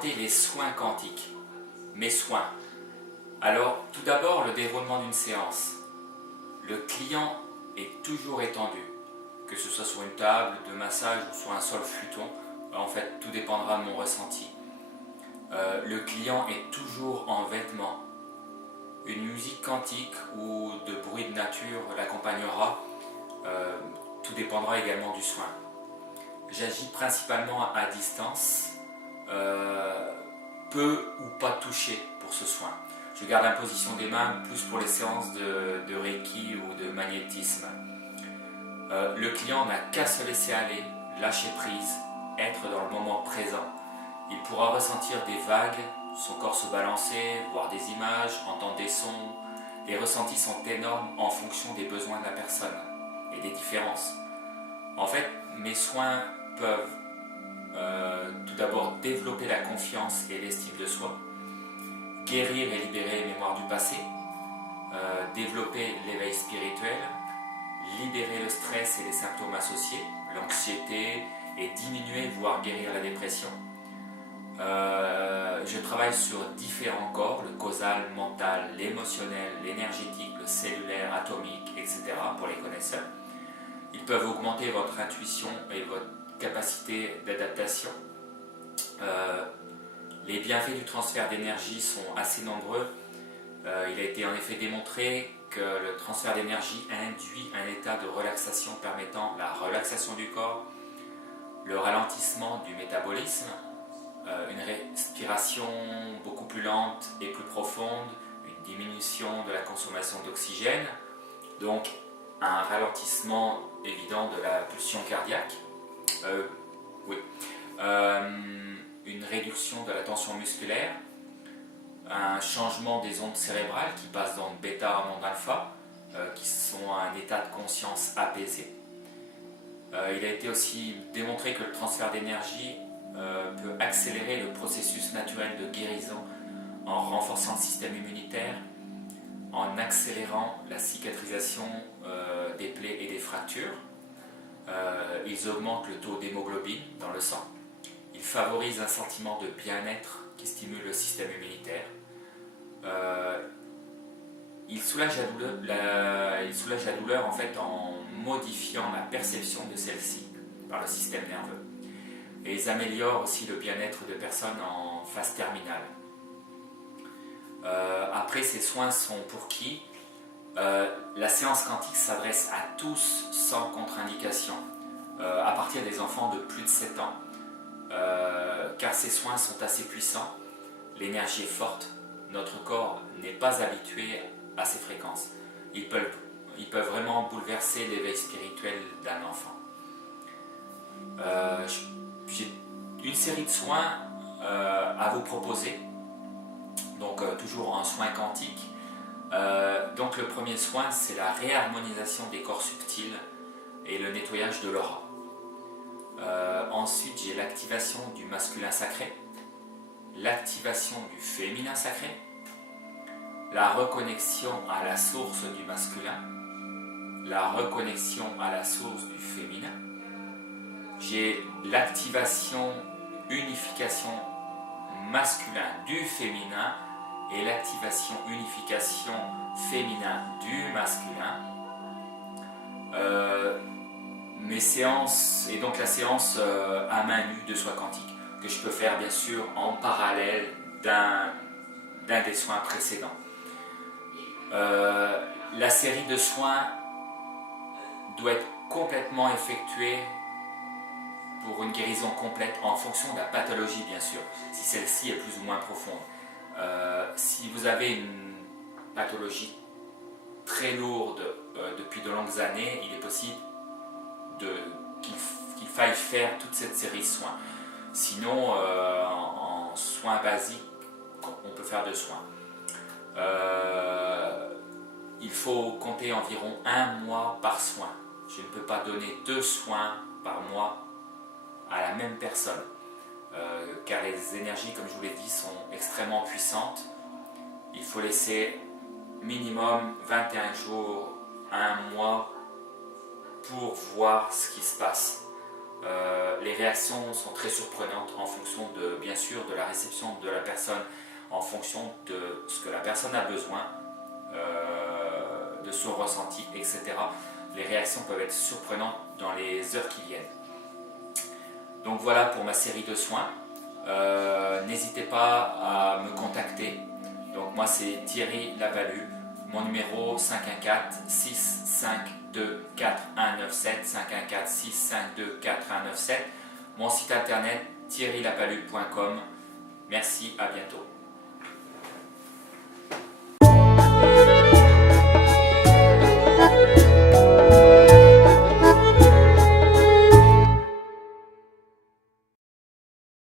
présenter les soins quantiques. Mes soins. Alors, tout d'abord, le déroulement d'une séance. Le client est toujours étendu, que ce soit sur une table de massage ou sur un sol flûton. En fait, tout dépendra de mon ressenti. Le client est toujours en vêtements. Une musique quantique ou de bruit de nature l'accompagnera. Tout dépendra également du soin. J'agis principalement à distance, peu ou pas touché pour ce soin. Je garde l'imposition des mains plus pour les séances de Reiki ou de magnétisme. Le client n'a qu'à se laisser aller, lâcher prise, être dans le moment présent. Il pourra ressentir des vagues, son corps se balancer, voir des images, entendre des sons. Les ressentis sont énormes en fonction des besoins de la personne et des différences. En fait, mes soins peuvent tout d'abord développer la confiance et l'estime de soi, guérir et libérer les mémoires du passé, développer l'éveil spirituel, libérer le stress et les symptômes associés, l'anxiété, et diminuer voire guérir la dépression. Je travaille sur différents corps, le causal, mental, l'émotionnel, l'énergétique, le cellulaire, atomique, etc. pour les connaisseurs. Ils peuvent augmenter votre intuition et votre capacité d'adaptation. Les bienfaits du transfert d'énergie sont assez nombreux. Il a été en effet démontré que le transfert d'énergie induit un état de relaxation permettant la relaxation du corps, le ralentissement du métabolisme, une respiration beaucoup plus lente et plus profonde, une diminution de la consommation d'oxygène, donc un ralentissement évident de la pulsion cardiaque, une réduction de la tension musculaire, un changement des ondes cérébrales qui passent d'onde bêta à onde alpha, qui sont un état de conscience apaisé. Il a été aussi démontré que le transfert d'énergie peut accélérer le processus naturel de guérison en renforçant le système immunitaire, en accélérant la cicatrisation des plaies et des fractures. Ils augmentent le taux d'hémoglobine dans le sang. Ils favorisent un sentiment de bien-être qui stimule le système immunitaire. Ils soulagent la douleur en fait en modifiant la perception de celle-ci par le système nerveux. Et ils améliorent aussi le bien-être de personnes en phase terminale. Après, ces soins sont pour qui ? La séance quantique s'adresse à tous sans contre-indication, à partir des enfants de plus de 7 ans, car ces soins sont assez puissants, l'énergie est forte, notre corps n'est pas habitué à ces fréquences. Ils peuvent vraiment bouleverser l'éveil spirituel d'un enfant. J'ai une série de soins à vous proposer, donc toujours en soins quantiques. Donc le premier soin, c'est la réharmonisation des corps subtils et le nettoyage de l'aura. Ensuite, j'ai l'activation du masculin sacré, l'activation du féminin sacré, la reconnexion à la source du masculin, la reconnexion à la source du féminin. J'ai l'activation, unification masculin du féminin et l'activation, unification féminin du masculin. Mes séances, et donc la séance à main nue de soins quantiques, que je peux faire bien sûr en parallèle d'un des soins précédents. La série de soins doit être complètement effectuée pour une guérison complète en fonction de la pathologie bien sûr, si celle-ci est plus ou moins profonde. Si vous avez une pathologie très lourde depuis de longues années, il est possible qu'il faille faire toute cette série de soins. Sinon, en soins basiques, on peut faire 2 soins. Il faut compter environ 1 mois par soin. Je ne peux pas donner 2 soins par mois à la même personne, car les énergies, comme je vous l'ai dit, sont extrêmement puissantes. Il faut laisser minimum 21 jours, 1 mois pour voir ce qui se passe. Les réactions sont très surprenantes en fonction de, bien sûr, de la réception de la personne, en fonction de ce que la personne a besoin, de son ressenti, etc. Les réactions peuvent être surprenantes dans les heures qui viennent. Donc voilà pour ma série de soins. N'hésitez pas à me contacter. Donc moi c'est Thierry Lavalue. Mon numéro 514-652-4197, 514-652-4197. Mon site internet thierrylavalue.com. Merci, à bientôt.